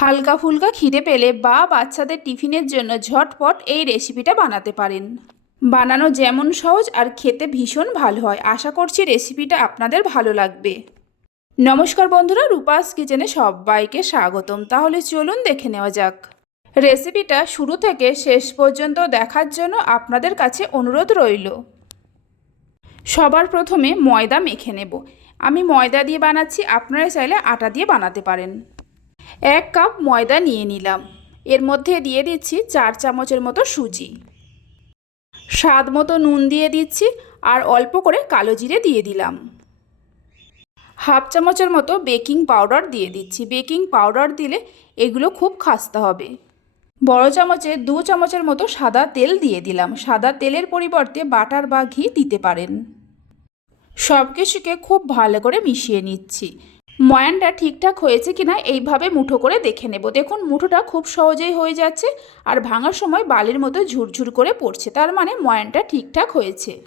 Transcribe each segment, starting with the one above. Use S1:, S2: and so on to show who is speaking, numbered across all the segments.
S1: হালকা ফুলকা খিদে পেলে বা বাচ্চাদের টিফিনের জন্য ঝটপট এই রেসিপিটা বানাতে পারেন। বানানো যেমন সহজ আর খেতে ভীষণ ভালো হয়। আশা করছি রেসিপিটা আপনাদের ভালো লাগবে। নমস্কার বন্ধুরা, রূপাস কিচেনে সবাইকে স্বাগতম। তাহলে চলুন দেখে নেওয়া যাক। রেসিপিটা শুরু থেকে শেষ পর্যন্ত দেখার জন্য আপনাদের কাছে অনুরোধ রইল। সবার প্রথমে ময়দা মেখে নেব। আমি ময়দা দিয়ে বানাচ্ছি, আপনারা চাইলে আটা দিয়ে বানাতে পারেন। এক কাপ ময়দা নিয়ে নিলাম। এর মধ্যে দিয়ে দিচ্ছি চার চামচের মতো সুজি। স্বাদ মতো নুন দিয়ে দিচ্ছি আর অল্প করে কালো জিরে দিয়ে দিলাম। হাফ চামচের মতো বেকিং পাউডার দিয়ে দিচ্ছি। বেকিং পাউডার দিলে এগুলো খুব খাস্তা হবে। বড় চামচে দু চামচের মতো সাদা তেল দিয়ে দিলাম। সাদা তেলের পরিবর্তে বাটার বা ঘি দিতে পারেন। সব কিছুকে খুব ভালো করে মিশিয়ে নিচ্ছি। ময়ানটা ঠিকঠাক হয়েছে কিনা এইভাবে মুঠো করে দেখে নেব। দেখুন, মুঠোটা খুব সহজেই হয়ে যাচ্ছে আর ভাঙার সময় বালির মতো ঝুরঝুর করে পড়ছে। তার মানে ময়ানটা ঠিকঠাক হয়েছে।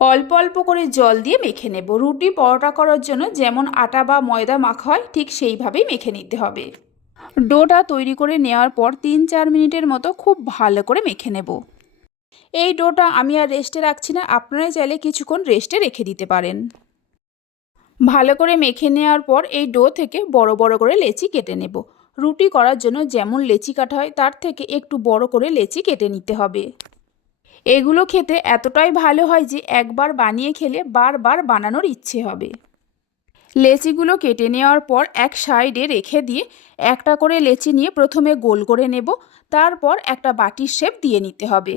S1: অল্প অল্প করে জল দিয়ে মেখে নেব। রুটি পরোটা করার জন্য যেমন আটা বা ময়দা মাখা হয়, ঠিক সেইভাবেই মেখে নিতে হবে। ডোটা তৈরি করে নেওয়ার পর তিন চার মিনিটের মতো খুব ভালো করে মেখে নেব। এই ডোটা আমি আর রেস্টে রাখছি না। আপনারা চাইলে কিছুক্ষণ রেস্টে রেখে দিতে পারেন। ভালো করে মেখে নেওয়ার পর এই ডো থেকে বড় বড় করে লেচি কেটে নেব। রুটি করার জন্য যেমন লেচি কাটা হয়, তার থেকে একটু বড় করে লেচি কেটে নিতে হবে। এগুলো খেতে এতটাই ভালো হয় যে একবার বানিয়ে খেলে বারবার বানানোর ইচ্ছে হবে। লেচিগুলো কেটে নেওয়ার পর এক সাইডে রেখে দিয়ে একটা করে লেচি নিয়ে প্রথমে গোল করে নেব, তারপর একটা বাটির শেপ দিয়ে নিতে হবে।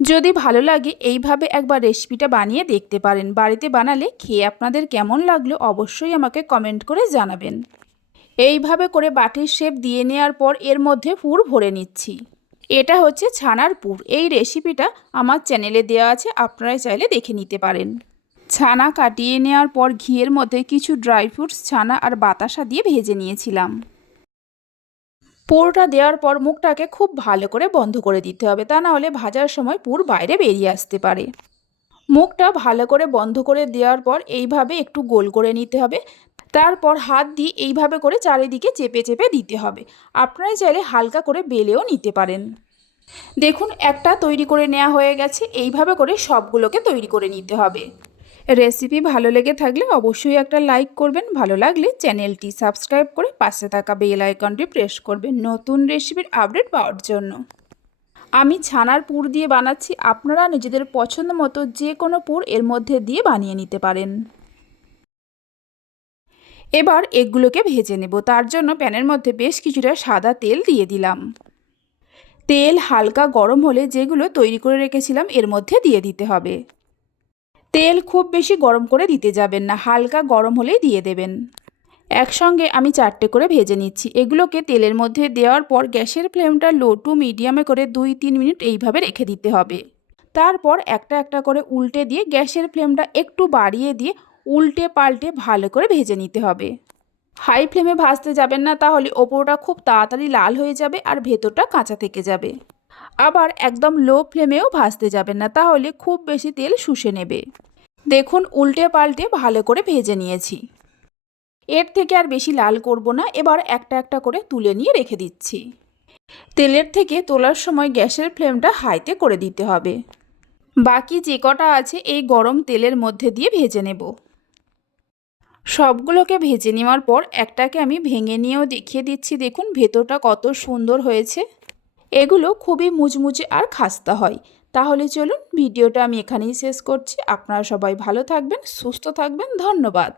S1: যদি ভালো লাগে, এইভাবে একবার রেসিপিটা বানিয়ে দেখতে পারেন। বাড়িতে বানালে খেয়ে আপনাদের কেমন লাগল অবশ্যই আমাকে কমেন্ট করে জানাবেন। এইভাবে করে বাটির শেপ দিয়ে নেওয়ার পর এর মধ্যে পুর ভরে নিচ্ছি। এটা হচ্ছে ছানার পুর। এই রেসিপিটা আমার চ্যানেলে দেওয়া আছে আপনারা চাইলে দেখে নিতে পারেন। ছানা কাটিয়ে নেওয়ার পর ঘিয়ের মধ্যে কিছু ড্রাই ফ্রুটস, ছানা আর বাতাসা দিয়ে ভেজে নিয়েছিলাম। পুরটা দেওয়ার পর মুখটাকে খুব ভালো করে বন্ধ করে দিতে হবে। তা না হলে ভাজার সময় পুর বাইরে বেরিয়ে আসতে পারে। মুখটা ভালো করে বন্ধ করে দেওয়ার পর এইভাবে একটু গোল করে নিতে হবে। তারপর হাত দিয়ে এইভাবে করে চারিদিকে চেপে চেপে দিতে হবে। আপনারা চাইলে হালকা করে বেলেও নিতে পারেন। দেখুন, একটা তৈরি করে নেওয়া হয়ে গেছে। এইভাবে করে সবগুলোকে তৈরি করে নিতে হবে। রেসিপি ভালো লেগে থাকলে অবশ্যই একটা লাইক করবেন। ভালো লাগলে চ্যানেলটি সাবস্ক্রাইব করে পাশে থাকা বেল আইকনটি প্রেস করবেন নতুন রেসিপির আপডেট পাওয়ার জন্য। আমি ছানার পুর দিয়ে বানাচ্ছি। আপনারা নিজেদের পছন্দ মতো যে কোনো পুর এর মধ্যে দিয়ে বানিয়ে নিতে পারেন। এবার এগুলোকে ভেজে নেব। তার জন্য প্যানের মধ্যে বেশ কিছুটা সাদা তেল দিয়ে দিলাম। তেল হালকা গরম হলে যেগুলো তৈরি করে রেখেছিলাম এর মধ্যে দিয়ে দিতে হবে। তেল খুব বেশি গরম করে দিতে যাবেন না, হালকা গরম হলেই দিয়ে দেবেন। একসঙ্গে আমি চারটে করে ভেজে নিচ্ছি। এগুলোকে তেলের মধ্যে দেওয়ার পর গ্যাসের ফ্লেমটা লো টু মিডিয়ামে করে দুই তিন মিনিট এইভাবে রেখে দিতে হবে। তারপর একটা একটা করে উল্টে দিয়ে গ্যাসের ফ্লেমটা একটু বাড়িয়ে দিয়ে উল্টে পাল্টে ভালো করে ভেজে নিতে হবে। হাই ফ্লেমে ভাজতে যাবেন না, তাহলে ওপরটা খুব তাড়াতাড়ি লাল হয়ে যাবে আর ভেতরটা কাঁচা থেকে যাবে। আবার একদম লো ফ্লেমেও ভাজতে যাবেন না, তাহলে খুব বেশি তেল শুষে নেবে। দেখুন উল্টে পাল্টে ভালো করে ভেজে নিয়েছি। এর থেকে আর বেশি লাল করব না, এবার একটা একটা করে তুলে নিয়ে রেখে দিচ্ছি। তেলের থেকে তোলার সময় গ্যাসের ফ্লেমটা হাইতে করে দিতে হবে। বাকি যে কটা আছে, এই গরম তেলের মধ্যে দিয়ে ভেজে নেব। সবগুলোকে ভেজে নেওয়ার পর, একটাকে আমি ভেঙে নিয়েও দেখিয়ে দিচ্ছি। দেখুন, ভেতরটা কত সুন্দর হয়েছে। এগুলো খুবই মুচমুচে আর খাস্তা হয়। তাহলে চলুন ভিডিওটা আমি এখানেই শেষ করছি। আপনারা সবাই ভালো থাকবেন, সুস্থ থাকবেন। ধন্যবাদ।